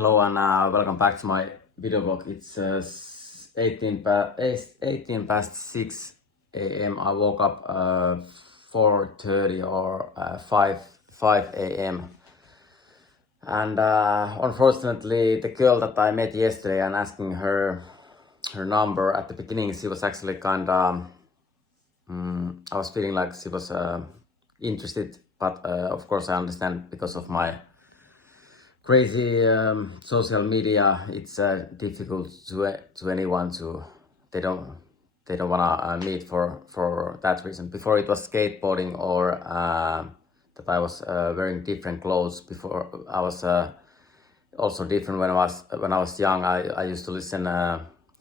Hello and welcome back to my video blog. It's 18 past 6 a.m. I woke up 4:30 or 5 a.m. And unfortunately, the girl that I met yesterday and asking her number at the beginning, she was actually kind of I was feeling like she was interested, but of course I understand because of my crazy social media. It's difficult to anyone to they don't wanna meet for that reason. Before it was skateboarding or that I was wearing different clothes. Before I was also different when I was young. I used to listen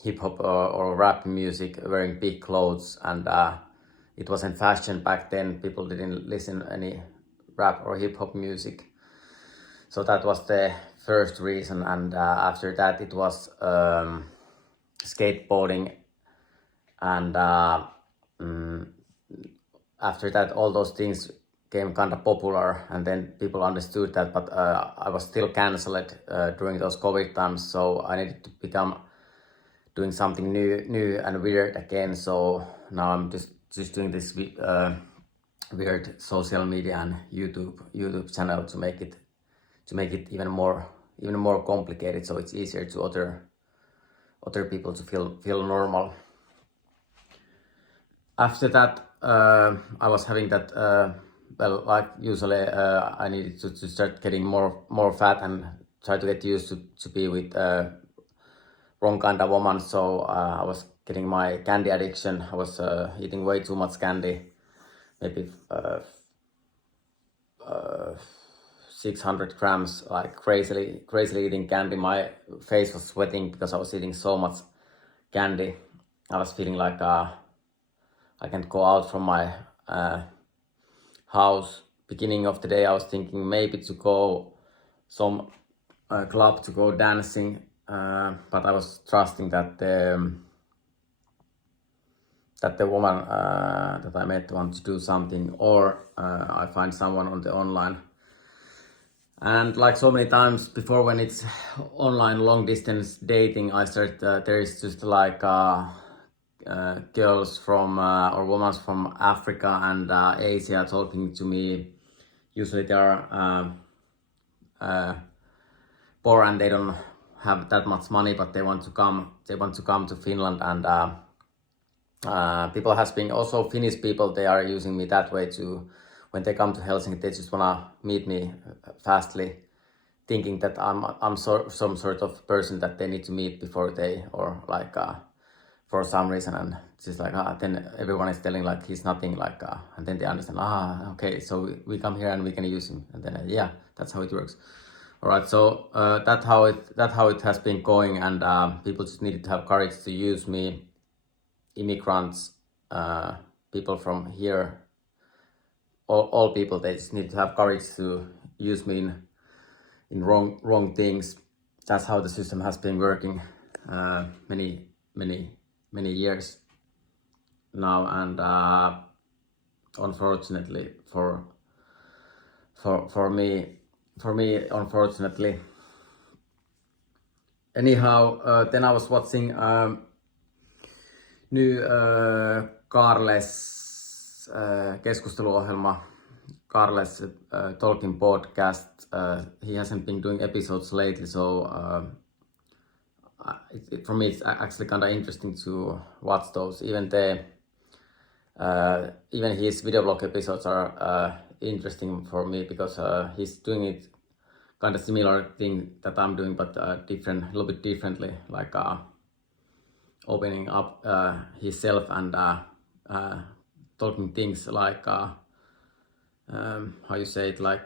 hip hop or rap music wearing big clothes, and it wasn't fashion back then. People didn't listen any rap or hip hop music. So that was the first reason, and after that it was skateboarding, and after that all those things came kind of popular, and then people understood that, but I was still cancelled during those COVID times, so I needed to become doing something new and weird again. So now I'm just doing this weird social media and YouTube channel to make it even more complicated, so it's easier to other people to feel normal. After that, I was having that like usually I needed to start getting more fat and try to get used to be with wrong kind of woman. So I was getting my candy addiction. I was eating way too much candy, maybe 600 grams, like crazily eating candy. My face was sweating because I was eating so much candy. I was feeling like I can't go out from my house. Beginning of the day, I was thinking maybe to go some club to go dancing, but I was trusting that the woman that I met wants to do something, or I find someone on the online. And like so many times before, when it's online long distance dating, I start there is just like girls from or women from Africa and Asia talking to me. Usually they are poor and they don't have that much money, but they want to come to Finland, and people has been also Finnish people. They are using me that way to. When they come to Helsinki, they just wanna meet me fastly, thinking that I'm some sort of person that they need to meet before they, or like for some reason, and it's just like then everyone is telling like he's nothing, like and then they understand, okay, so we come here and we can use him, and then yeah, that's how it works. All right, so that's how it has been going, and people just needed to have courage to use me. Immigrants, people from here. All people, they just need to have courage to use me in wrong things. That's how the system has been working many years now, and unfortunately for me, unfortunately. Anyhow, then I was watching new Carles keskusteluohjelma, Carles Talking podcast. He hasn't been doing episodes lately, so for me it's actually kind of interesting to watch those. Even his video blog episodes are interesting for me, because he's doing it kind of similar thing that I'm doing, but a little bit differently, like opening up himself and talking things like how you say it, like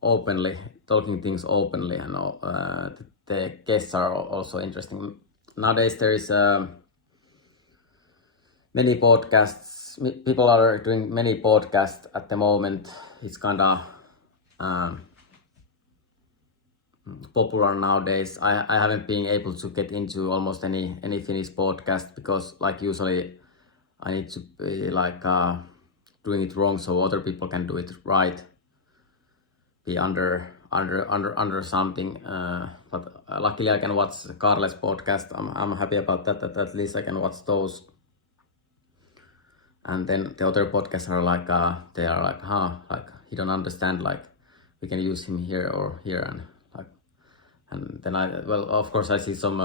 openly, talking things openly, and the guests are also interesting. Nowadays there is many podcasts. People are doing many podcasts at the moment. It's kind of popular nowadays. I haven't been able to get into almost any Finnish podcast, because like usually I need to be like doing it wrong so other people can do it right. be under something. But luckily I can watch Carles podcast. I'm happy about that. That at least I can watch those. And then the other podcasts are like they are like, like he don't understand, like we can use him here or here, and like, and then of course I see some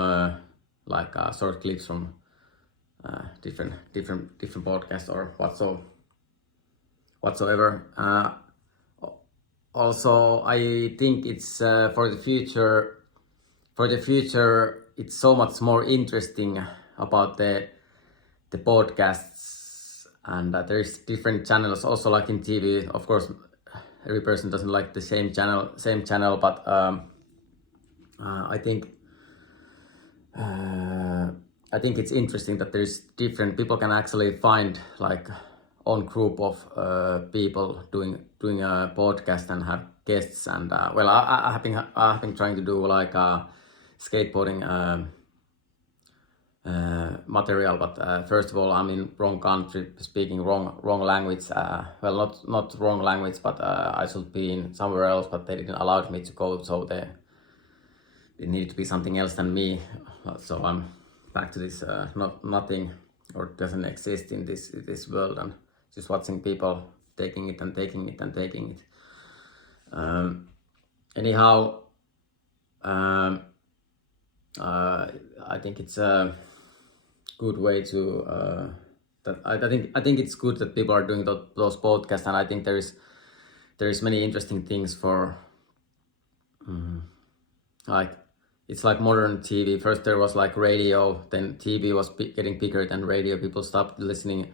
short clips from different podcasts or whatsoever. Also, I think it's for the future. It's so much more interesting about the podcasts, and there's different channels. Also, like in TV, of course, every person doesn't like the same channel, but I think it's interesting that there's different people can actually find like own group of people doing a podcast and have guests, and I have been trying to do like skateboarding material, but first of all I'm in wrong country, speaking wrong language. Not wrong language, but I should be in somewhere else, but they didn't allow me to go, so it needed to be something else than me. So I'm back to this nothing or doesn't exist in this world, and just watching people taking it. Anyhow, I think it's a good way to I think it's good that people are doing those podcasts, and I think there is many interesting things for like it's like modern TV. First there was like radio, then TV was getting bigger than radio. People stopped listening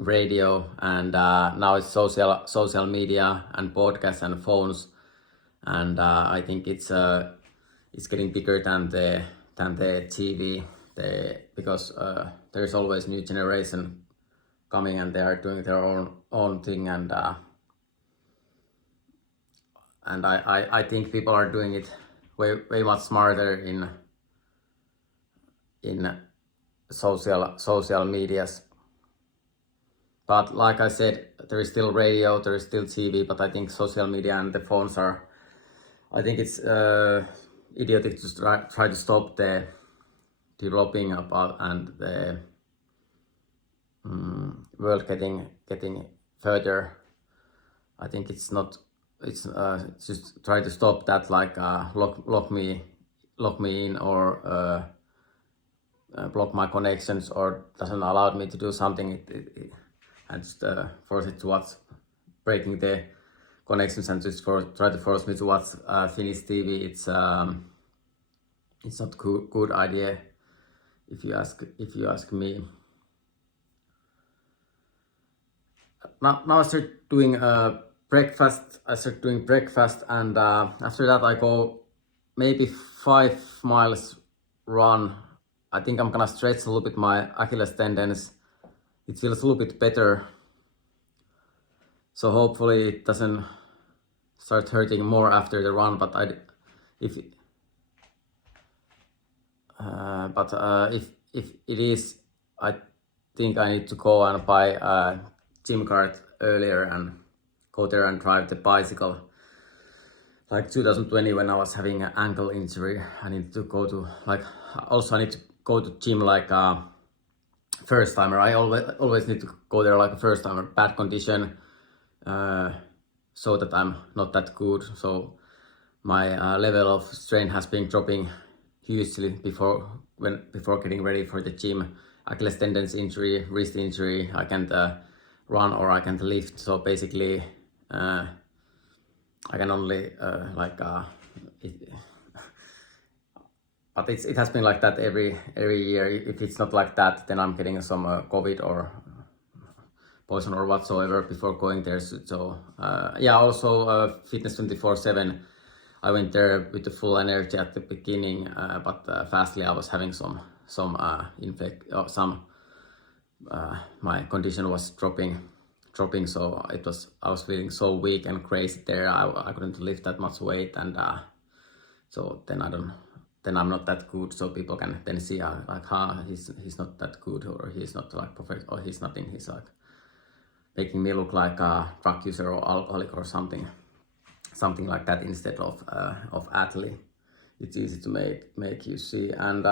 radio, and now it's social media and podcasts and phones, and I think it's getting bigger than the TV. Because there's always new generation coming, and they are doing their own thing, and I think people are doing it way much smarter in social medias. But like I said, there is still radio, there is still TV, but I think social media and the phones are. I think it's idiotic to try to stop the developing about and the world getting further. I think it's not. It's just try to stop that, like lock me in, or block my connections, or doesn't allow me to do something. And just force it to watch, breaking the connections, and just try to force me to watch Finnish TV. It's not good idea, if you ask me. Now I start doing breakfast. And after that I go maybe 5 miles run. I think I'm gonna stretch a little bit my Achilles tendons. It feels a little bit better, so hopefully it doesn't start hurting more after the run. But if it is, I think I need to go and buy a gym card earlier and go there and drive the bicycle. Like 2020, when I was having an ankle injury, I need to go to I need to go to gym like first timer. I always need to go there like a first timer, bad condition, so that I'm not that good. So my level of strain has been dropping hugely before getting ready for the gym. Achilles tendons injury, wrist injury. I can't run or I can't lift. So basically, I can only but it has been like that every year. If it's not like that, then I'm getting some COVID or poison or whatsoever before going there. So also Fitness 24/7. I went there with the full energy at the beginning, but fastly I was having some my condition was dropping. So I was feeling so weak and crazy there. I couldn't lift that much weight, and so then I'm not that good. So people can then see he's not that good, or he's not like perfect, or he's nothing. He's like making me look like a drug user or alcoholic or something. something like that instead of athlete. It's easy to make you see. And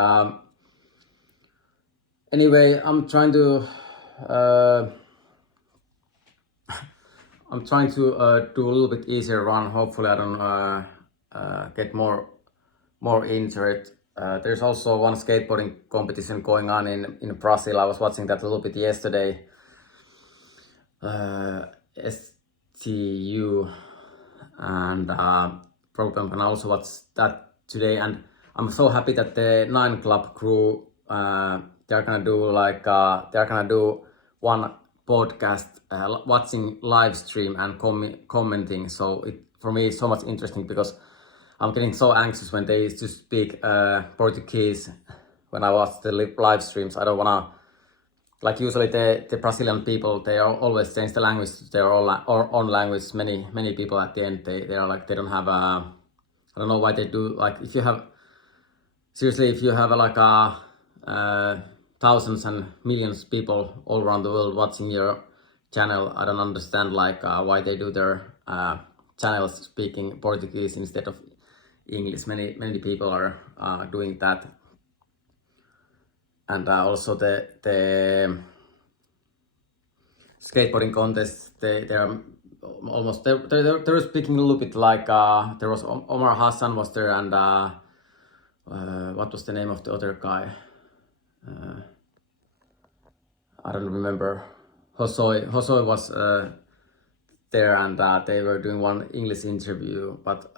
anyway, I'm trying to do a little bit easier run. Hopefully, I don't get more injured. There's also one skateboarding competition going on in Brazil. I was watching that a little bit yesterday. STU, and probably I'm gonna also watch that today. And I'm so happy that the 9Club crew they're gonna do one podcast, watching live stream and commenting. So for me it's so much interesting because I'm getting so anxious when they used to speak Portuguese when I watch the live streams. I don't wanna, like usually the Brazilian people, they are always change the language to their own language. Many people at the end they are like they don't have a, I don't know why they do, like if you have like thousands and millions of people all around the world watching your channel, I don't understand like why they do their channels speaking Portuguese instead of English. Many people are doing that. And also the skateboarding contest, they are almost they're speaking a little bit like there was Omar Hassan was there, and what was the name of the other guy? I don't remember. Hosoi was there, and they were doing one English interview, but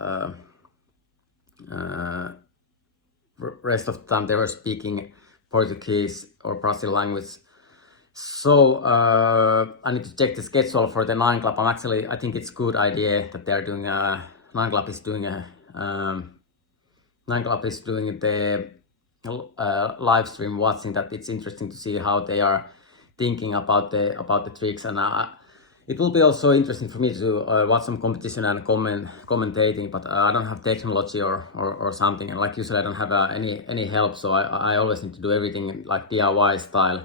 rest of the time they were speaking Portuguese or Brazil language. So I need to check the schedule for the 9Club. I think it's a good idea that they're doing 9Club is doing the live stream watching. That it's interesting to see how they are thinking about the tricks, and it will be also interesting for me to watch some competition and commentating, but I don't have technology or something, and like usually I don't have any help, so I always need to do everything like DIY style.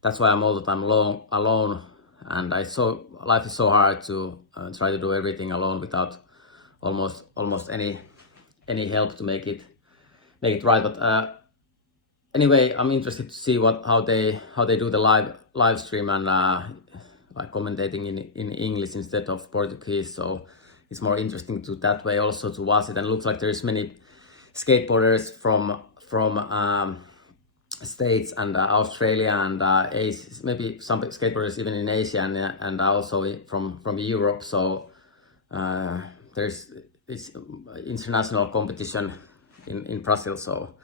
That's why I'm all the time alone, and life is so hard to try to do everything alone without almost any help to make it right. But anyway, I'm interested to see how they do the live stream and like commentating in English instead of Portuguese. So it's more interesting to that way also to watch it. And it looks like there's many skateboarders from States and Australia and Asia, maybe some skateboarders even in Asia and also from Europe. So there's this international competition in Brazil. So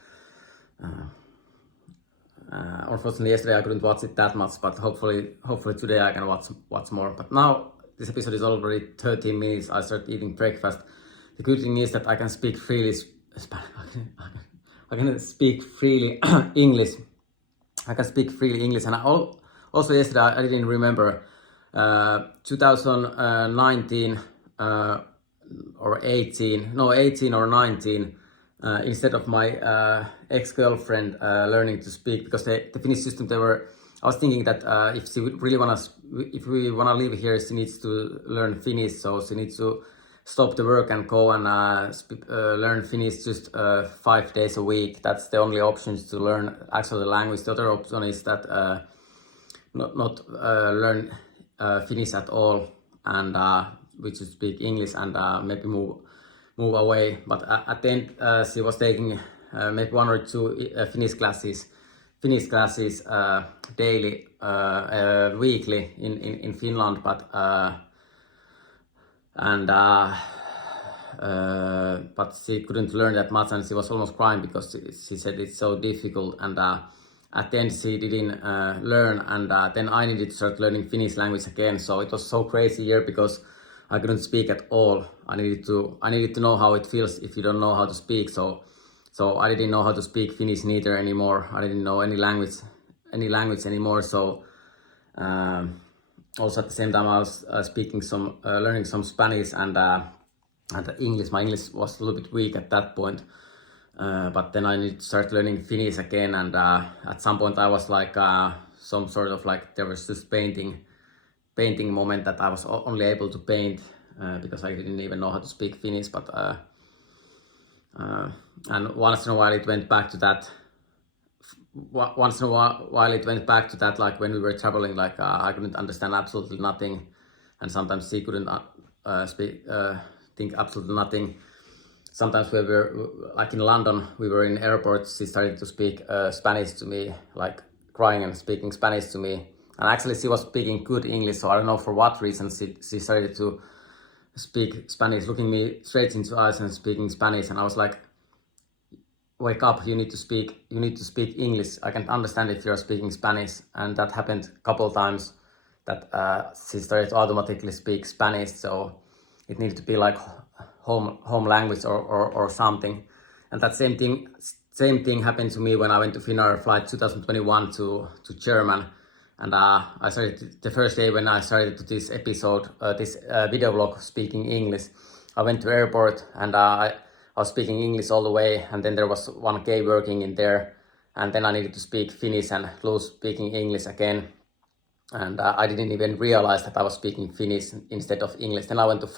unfortunately yesterday I couldn't watch it that much, but hopefully today I can watch more. But now this episode is already 13 minutes. I started eating breakfast. The good thing is that I can speak freely I can speak freely English. I can speak freely English, and also yesterday I didn't remember 2019 or 18 or 19. Instead of my ex-girlfriend learning to speak, because the Finnish system, I was thinking that if we wanna live here, she needs to learn Finnish. So she needs to stop the work and go and learn Finnish just 5 days a week. That's the only options to learn actually the language. The other option is that not learn Finnish at all, and we should speak English and maybe move away. But at the end she was taking maybe 1 or 2 Finnish classes daily, weekly in Finland, but but she couldn't learn that much, and she was almost crying because she said it's so difficult. And at the end she didn't learn, and then I needed to start learning Finnish language again. So it was so crazy year because I couldn't speak at all. I needed to know how it feels if you don't know how to speak. So I didn't know how to speak Finnish neither anymore. I didn't know any language anymore. So also at the same time I was learning some Spanish and English. My English was a little bit weak at that point, but then I needed to start learning Finnish again. And at some point I was like some sort of like, there was this painting moment that I was only able to paint because I didn't even know how to speak Finnish, but and once in a while it went back to that. Once in a while it went back to that, like when we were traveling, like I couldn't understand absolutely nothing, and sometimes she couldn't think absolutely nothing. Sometimes we were, like in London, we were in airport, she started to speak Spanish to me, like crying and speaking Spanish to me. And actually she was speaking good English, so I don't know for what reason she started to speak Spanish, looking me straight into eyes and speaking Spanish. And I was like, wake up, you need to speak English. I can't understand if you're speaking Spanish. And that happened a couple of times, that she started to automatically speak Spanish, so it needed to be like home language or something. And that same thing happened to me when I went to Finnair flight 2021 to German. And I started the first day when I started this episode, this video vlog speaking English. I went to airport and I was speaking English all the way, and then there was one guy working in there, and then I needed to speak Finnish and lose speaking English again. And I didn't even realize that I was speaking Finnish instead of English. Then I went to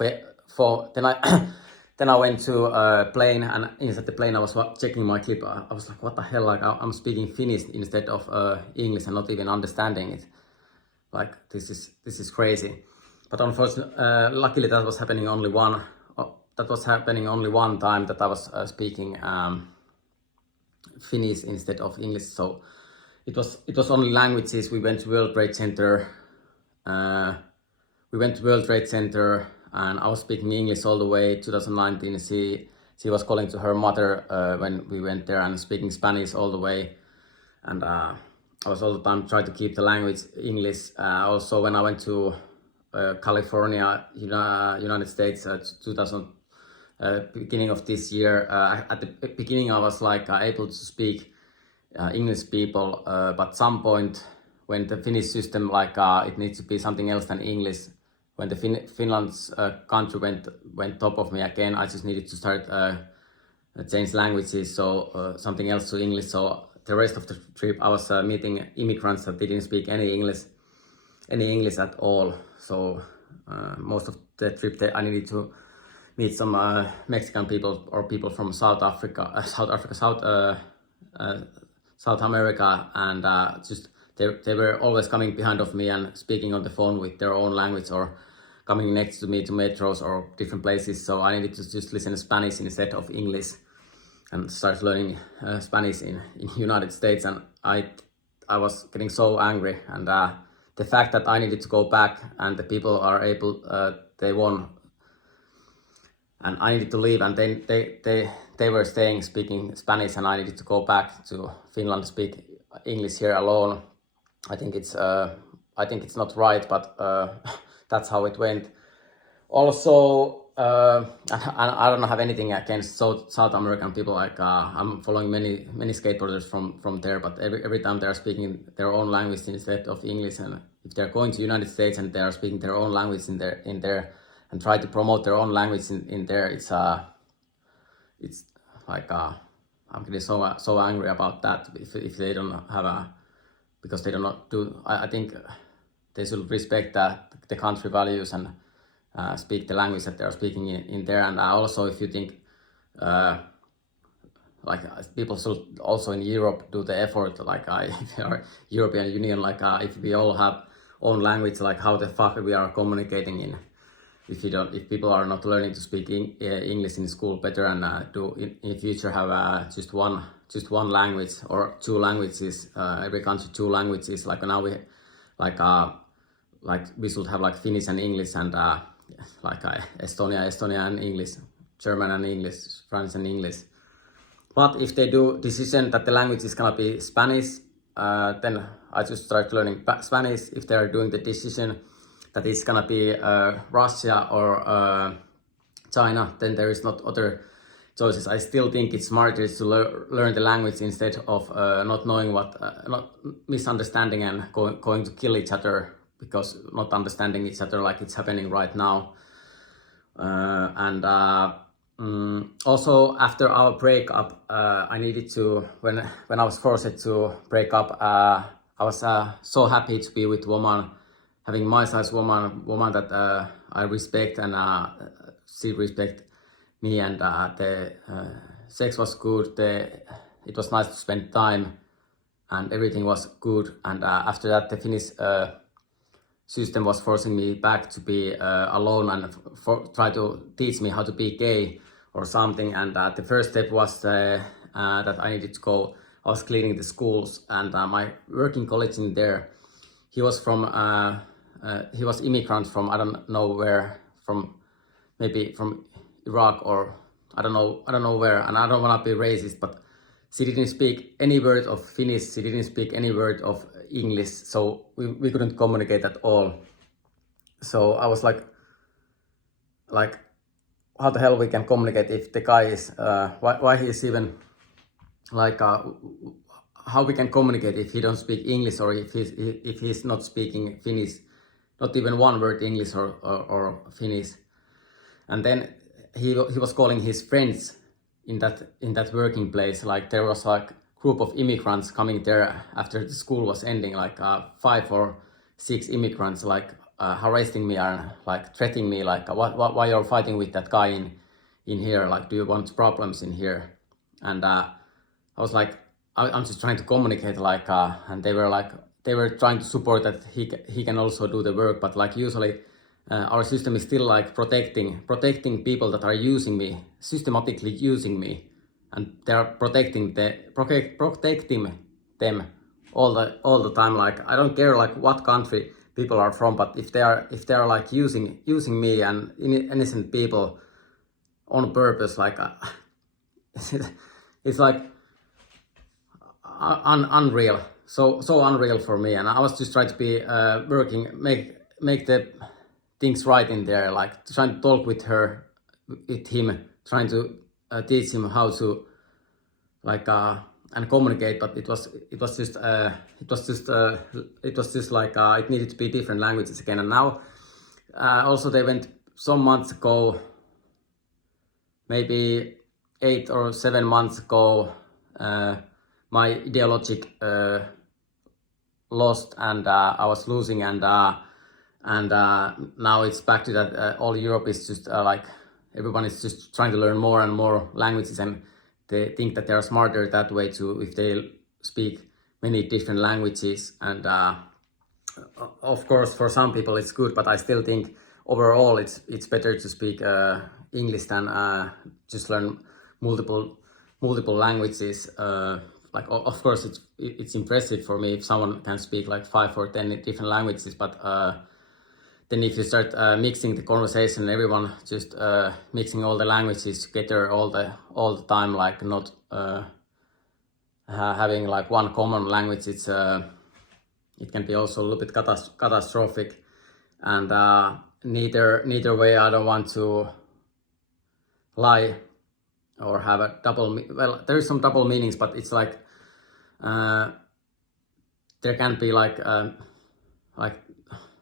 then I went to a plane, and inside the plane I was checking my clip. I was like, what the hell? Like I'm speaking Finnish instead of English and not even understanding it. Like this is crazy. But unfortunately, luckily that was happening only one. That was happening only one time, that I was speaking Finnish instead of English. So it was only languages. We went to World Trade Center. And I was speaking English all the way. 2019, she was calling to her mother when we went there, and speaking Spanish all the way. And I was all the time trying to keep the language English. Also, when I went to California, United States, beginning of this year, at the beginning I was like able to speak English people, but some point when the Finnish system, like it needs to be something else than English. When the Finland's country went top of me again, I just needed to start change languages, so something else to English. So the rest of the trip I was meeting immigrants that didn't speak any English at all. So most of the trip I needed to meet some Mexican people or people from South America, and just they were always coming behind of me and speaking on the phone with their own language, or coming next to me to metros or different places. So I needed to just listen to Spanish instead of English, and start learning Spanish in United States. And I was getting so angry, and the fact that I needed to go back and the people are able, they won, and I needed to leave, and then they were staying speaking Spanish, and I needed to go back to Finland, speak English here alone. I think it's not right, but that's how it went. Also, I don't have anything against South American people. Like I'm following many skateboarders from there, but every time they are speaking their own language instead of English, and if they're going to United States and they are speaking their own language in there and try to promote their own language in there, it's like I'm getting so angry about that. If they don't have because they do not do. I think they should respect the country values and speak the language that they are speaking in there. And also, if you think like people should also in Europe do the effort, like if we are European Union, like if we all have own language, like how the fuck we are communicating in. If people are not learning to speak English in school better, and do in future have just one language or two languages, every country 2 languages. Like now we like we should have like Finnish and English, and like Estonia and English, German and English, French and English. But if they do decision that the language is gonna be Spanish, then I just start learning Spanish. If they are doing the decision that it's gonna be Russia or China, then there is not other choices. I still think it's smarter to learn the language instead of not knowing not misunderstanding and going to kill each other because not understanding each other, like it's happening right now. Also after our breakup, I needed to, when I was forced to break up, I was so happy to be with woman, having my size woman that I respect, and she respect me, and the sex was good. It was nice to spend time, and everything was good. And after that, the Finnish system was forcing me back to be alone and try to teach me how to be gay or something. And the first step was that I needed to go. I was cleaning the schools, and my working colleague in there, he was he was immigrant from I don't know where, from maybe from Iraq, or I don't know where. And I don't want to be racist, but she didn't speak any word of Finnish. She didn't speak any word of English, so we couldn't communicate at all. So I was like, how the hell we can communicate if the guy is why he is even like how we can communicate if he don't speak English, or if he's not speaking Finnish, not even one word English or Finnish. And then he was calling his friends in that working place. Like there was like group of immigrants coming there after the school was ending, like 5 or 6 immigrants, like harassing me and like threatening me, like why you're fighting with that guy in here, like do you want problems in here? And I was like, I'm just trying to communicate, like and they were trying to support that he can also do the work, but like usually our system is still like protecting people that are using me, systematically using me, and they are protecting them all the time. Like I don't care like what country people are from, but if they are like using me and innocent people on purpose, like it's like unreal, so unreal for me. And I was just trying to be working, make the things right in there, like trying to talk with him, trying to teach him how to like and communicate. But it was just like it needed to be different languages again. And now also they went some months ago, maybe 8 or 7 months ago, my ideologic lost, and I was losing, and now it's back to that all Europe is just like everyone is just trying to learn more and more languages, and they think that they are smarter that way too if they speak many different languages. And of course for some people it's good, but I still think overall it's better to speak English than just learn multiple languages. Like of course it's impressive for me if someone can speak like 5 or 10 different languages, but then if you start mixing the conversation, everyone just mixing all the languages together all the time, like not having like one common language, it can be also a little bit catastrophic. And neither way I don't want to lie or have a well, there is some double meanings, but it's like there can be like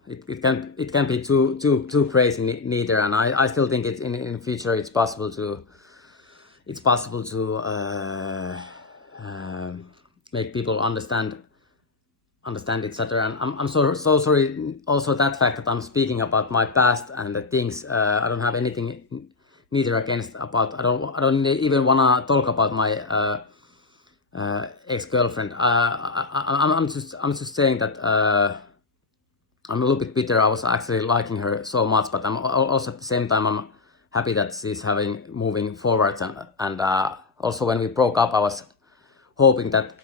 it can be too crazy neither. And I still think it's in the future it's possible to make people understand each other. And I'm so sorry also that fact that I'm speaking about my past and the things I don't have anything neither against about. I don't even wanna talk about my ex-girlfriend. I'm just saying that I'm a little bit bitter. I was actually liking her so much, but I'm also at the same time I'm happy that she's moving forwards. And also when we broke up, I was hoping that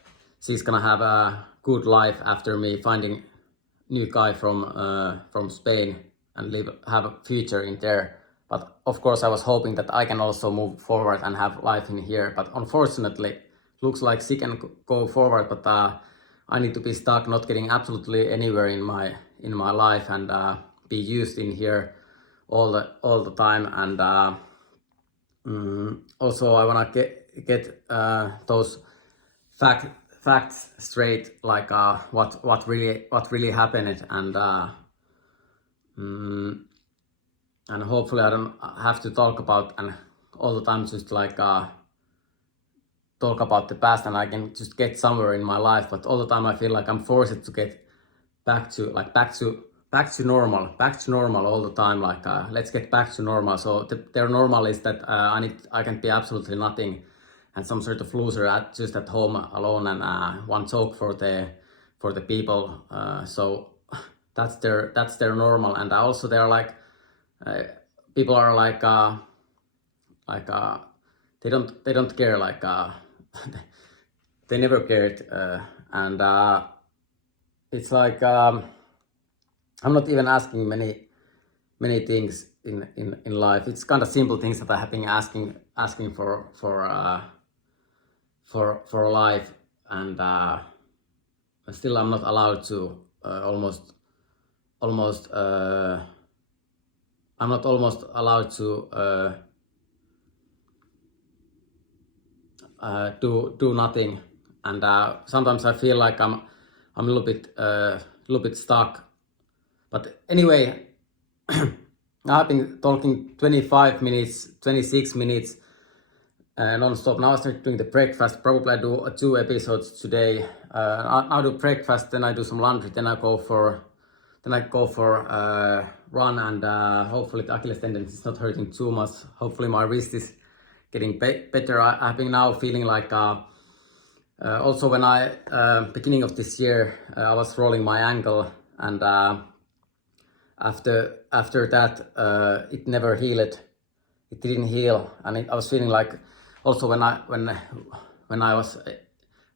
she's gonna have a good life after me finding new guy from Spain and have a future in there. But of course I was hoping that I can also move forward and have life in here. But unfortunately, looks like she can go forward, but I need to be stuck, not getting absolutely anywhere in my life, and be used in here all the time. And also I wanna get those facts straight, like what really happened, and hopefully I don't have to talk about and all the time just like talk about the past, and I can just get somewhere in my life. But all the time I feel like I'm forced to get back to back to normal all the time. Like let's get back to normal. So their normal is that I can be absolutely nothing, and some sort of loser just at home alone, and one joke for the people. So that's their normal, and also they're like people are like they don't care, like they never cared, and it's like I'm not even asking many things in life. It's kind of simple things that I have been asking for life, and still I'm not allowed to almost I'm not almost allowed to do nothing, and sometimes I feel like I'm a little bit stuck. But anyway, I've been talking 25 minutes, 26 minutes non-stop. Now I start doing the breakfast. Probably I do 2 episodes today. I'll do breakfast, then I do some laundry, then I go for run, and hopefully the Achilles tendon is not hurting too much. Hopefully my wrist is getting better. I've been now feeling like also when I beginning of this year I was rolling my ankle, and after that it never healed. It didn't heal, and I was feeling like also when I was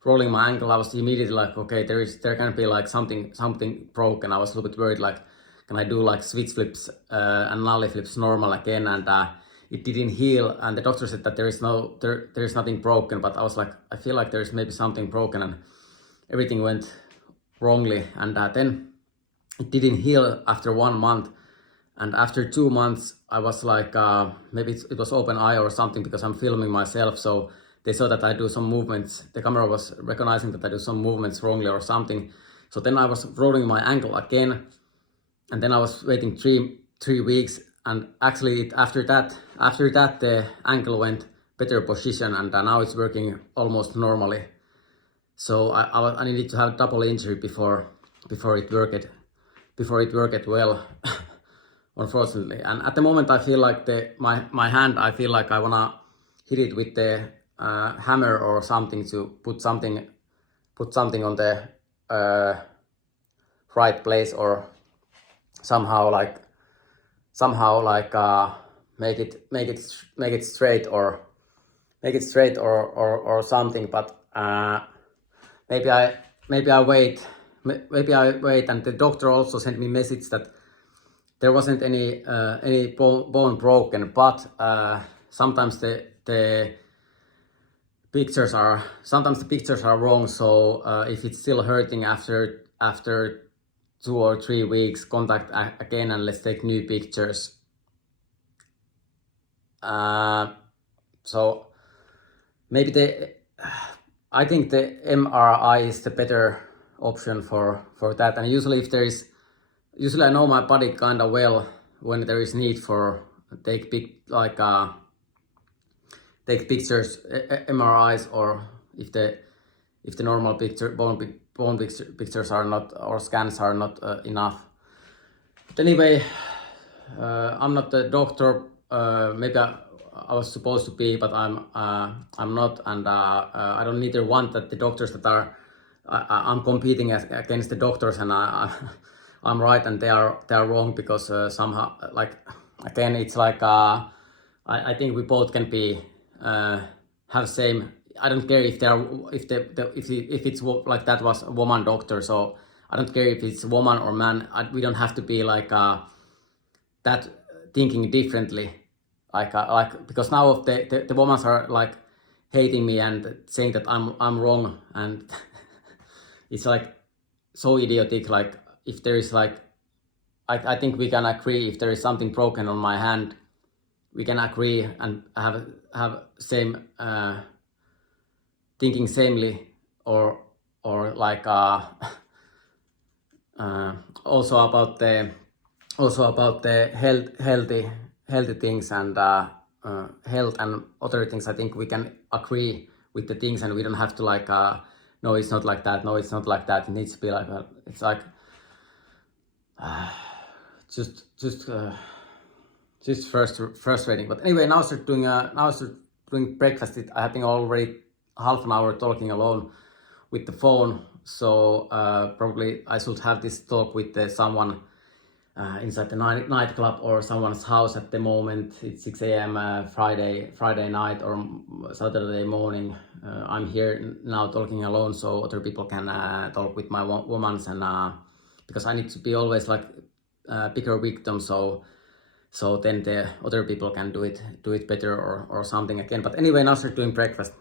rolling my ankle, I was immediately like, okay, there can be like something broken. I was a little bit worried, like, can I do like switch flips and nollie flips normal again? And it didn't heal, and the doctor said that there is nothing broken, but I was like, I feel like there is maybe something broken, and everything went wrongly, and then it didn't heal after 1 month. And after 2 months, I was like, maybe it was open eye or something, because I'm filming myself. So they saw that I do some movements. The camera was recognizing that I do some movements wrongly or something. So then I was rolling my ankle again. And then I was waiting three weeks. And actually after that, the ankle went better position, and now it's working almost normally. So I needed to have double injury before it worked well. Unfortunately, and at the moment I feel like my hand, I feel like I wanna hit it with the hammer or something to put something on the right place, or somehow like make it straight or something. But maybe I wait, and the doctor also sent me message that there wasn't any bone broken, but sometimes the pictures are wrong. So if it's still hurting after 2 or 3 weeks, contact again and let's take new pictures. So maybe I think the MRI is the better option for that. And usually I know my body kind of well when there is need for take pictures, MRIs, or if the normal bone pictures are not, or scans are not enough. But anyway, I'm not a doctor. Maybe I was supposed to be, but I'm not, and I don't neither want that the doctors that are I'm competing against the doctors, and I'm right and they are wrong, because somehow, like, again, it's like I think we both can be have same. I don't care if if it's like that was a woman doctor, so I don't care if it's woman or man. We don't have to be like that thinking differently, like because now the women are like hating me and saying that I'm wrong, and it's like so idiotic. Like, if there is like, I think we can agree, if there is something broken on my hand, we can agree and have same thinking samely, or like also about the healthy things, and health and other things. I think we can agree with the things, and we don't have to like no, it's not like that, no, it's not like that, it needs to be like that. It's like just frustrating. But anyway, now I start doing breakfast. I have been already half an hour talking alone with the phone, so probably I should have this talk with someone inside the nightclub or someone's house at the moment. It's 6 a.m. Friday night or Saturday morning. I'm here now talking alone, so other people can talk with my womans, and because I need to be always like bigger victim, so then the other people can do it better or something again. But anyway, now start doing breakfast.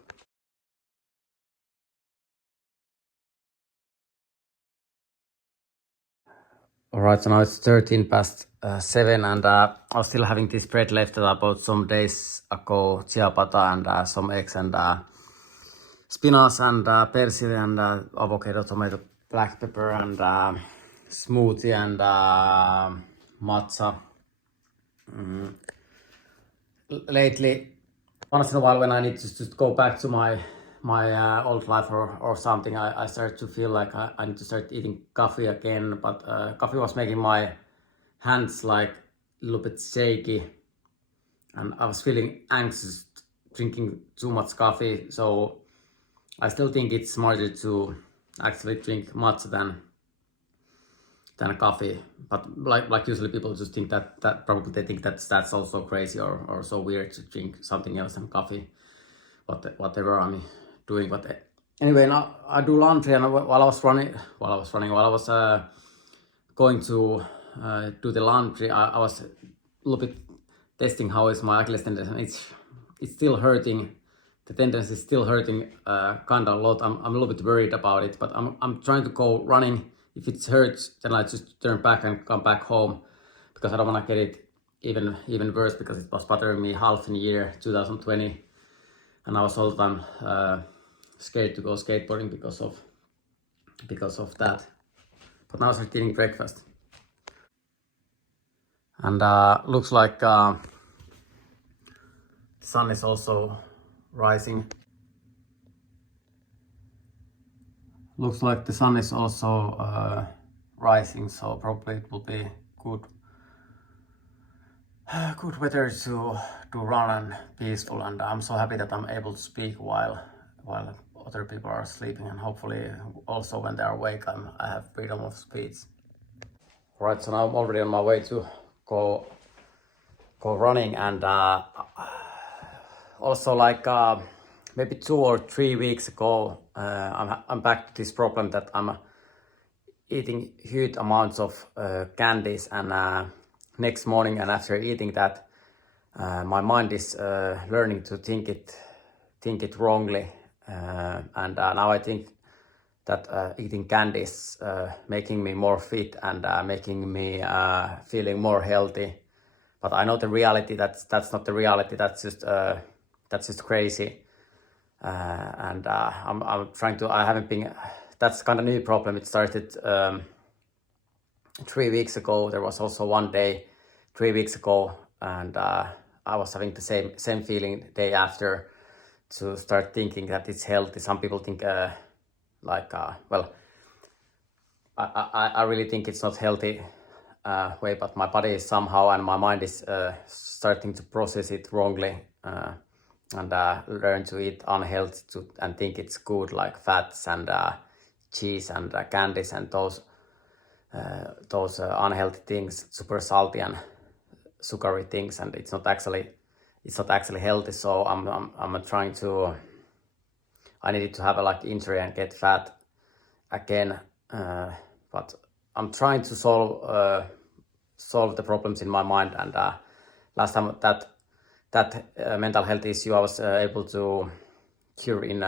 All right, so now it's 13 past 7, and I was still having this bread left that I bought some days ago, ciabatta and some eggs and spinach and persil and avocado, tomato, black pepper and smoothie and matcha. Lately, once in a while when I need to just go back to my old life or something, I start to feel like I need to start eating coffee again. But coffee was making my hands like a little bit shaky, and I was feeling anxious drinking too much coffee. So I still think it's smarter to actually drink matcha than a coffee. But like usually people just think that probably they think that's also crazy or so weird to drink something else than coffee. Whatever I'm doing. But anyway, now I do laundry, and while I was going to do the laundry, I was a little bit testing how is my Achilles tendon. And it's still hurting. The tendon is still hurting kind of a lot. I'm a little bit worried about it, but I'm trying to go running. If it hurts, then I just turn back and come back home, because I don't want to get it even worse, because it was bothering me half in year 2020, and I was all the time scared to go skateboarding because of that. But now I'm eating breakfast, and looks like the sun is also rising. Looks like the sun is also rising, so probably it will be good weather to run and peaceful. And I'm so happy that I'm able to speak while other people are sleeping, and hopefully also when they're awake I have freedom of speech. Right, so now I'm already on my way to go running, and also like maybe 2 or 3 weeks ago I'm back to this problem that I'm eating huge amounts of candies, and next morning and after eating that my mind is learning to think it wrongly, and now I think that eating candies making me more fit and making me feeling more healthy. But I know the reality that's not the reality. That's just crazy. And I'm trying to. I haven't been. That's kind of new problem. It started 3 weeks ago. There was also one day 3 weeks ago, and I was having the same feeling day after, to start thinking that it's healthy. Some people think well, I really think it's not healthy way, but my body is somehow and my mind is starting to process it wrongly, and learn to eat unhealthy and think it's good, like fats and cheese and candies and those unhealthy things, super salty and sugary things, and it's not actually healthy. So I'm trying to. I needed to have a injury and get fat again, but I'm trying to solve the problems in my mind. And last time that mental health issue I was able to cure in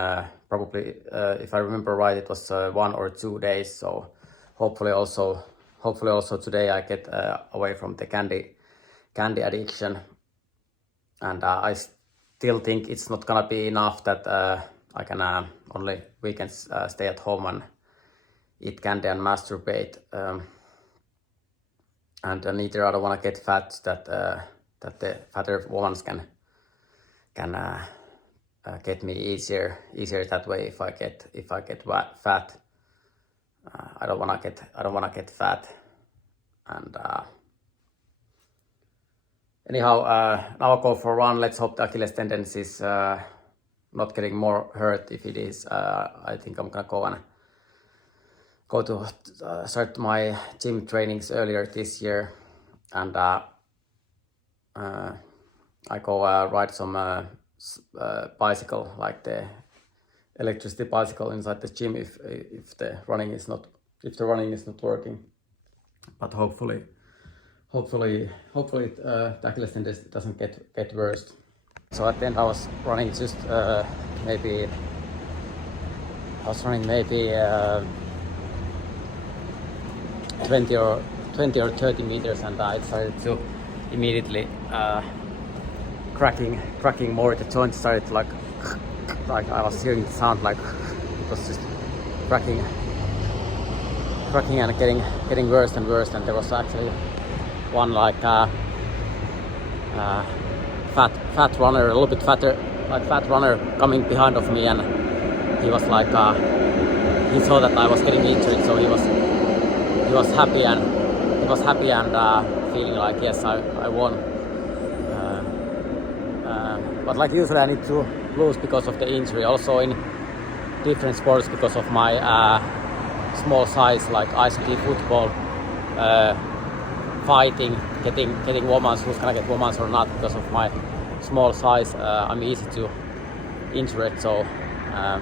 probably, if I remember right, it was 1 or 2 days. So hopefully also today I get away from the candy addiction. And I still think it's not gonna be enough that I can only weekends stay at home and eat candy and masturbate, and neither I don't want to get fat, that the fatter women can get me easier that way if I get fat. I don't want to get fat. And anyhow, now I'll go for a run. Let's hope the Achilles tendon is not getting more hurt. If it is, I think I'm gonna go to start my gym trainings earlier this year, and I go ride some bicycle, like the electricity bicycle inside the gym if the running is not working. But hopefully the Achilles tendon doesn't get worse. So at the end I was running just maybe 20 or 30 meters, and I started to immediately cracking more. The joint started like I was hearing the sound, like it was just cracking and getting worse and worse. And there was actually one like fat runner, a little bit fatter, like fat runner coming behind of me, and he was like he saw that I was getting injured, so he was happy and feeling like, yes, I won. But like usually I need to lose because of the injury. Also in different sports, because of my small size, like ice hockey, football, fighting, getting women, who's gonna get women or not, because of my small size, I'm easy to injure it. So I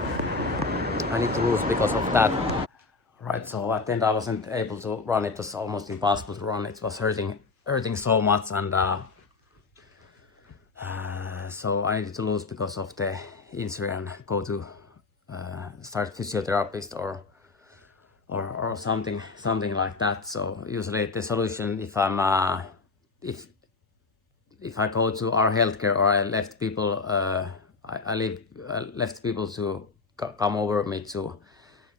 need to lose because of that. Right, so at the end I wasn't able to run. It was almost impossible to run. It was hurting so much, and so I needed to lose because of the injury and go to start physiotherapist or something like that. So usually the solution, if I'm if I go to our healthcare, or I left people left people to come over me to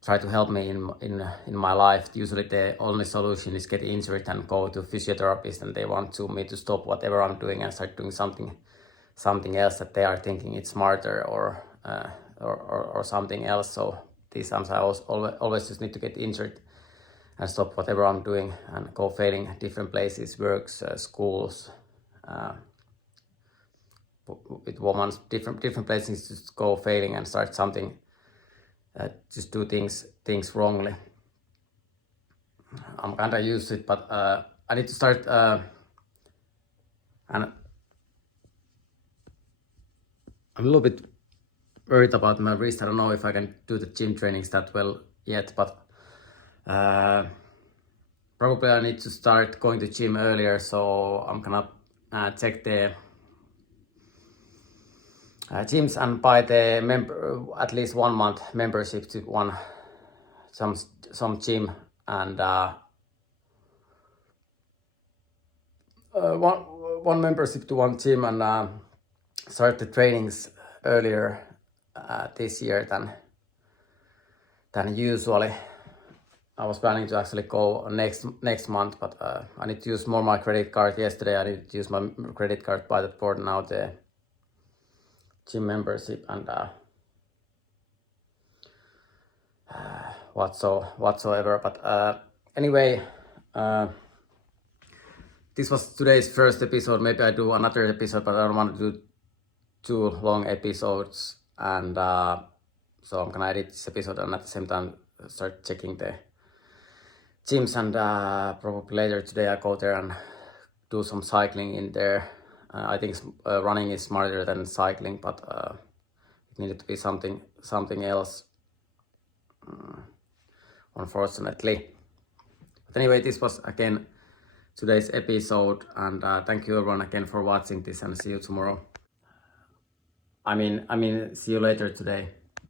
try to help me in my life. Usually the only solution is get injured and go to physiotherapist, and they want me to stop whatever I'm doing and start doing something else that they are thinking it's smarter or something else. So these times I always just need to get injured and stop whatever I'm doing and go failing different places, works, schools, with women, different places, just go failing and start something. Just do things wrongly. I'm kinda used to it, but I need to start and I'm a little bit worried about my wrist. I don't know if I can do the gym trainings that well yet, but probably I need to start going to gym earlier, so I'm gonna check the gyms and buy the at least 1 month membership to some gym, and one membership to one gym, and start the trainings earlier this year than usually. I was planning to actually go next month, but I need to use more my credit card. Yesterday I needed to use my credit card, buy that for now the gym membership, and whatsoever. But anyway, this was today's first episode. Maybe I do another episode, but I don't want to do 2 long episodes, and so I'm gonna edit this episode and at the same time start checking the gyms, and probably later today I go there and do some cycling in there. I think running is smarter than cycling, but it needed to be something else, unfortunately. But anyway, this was again today's episode, and thank you everyone again for watching this, and see you tomorrow. I mean, see you later today.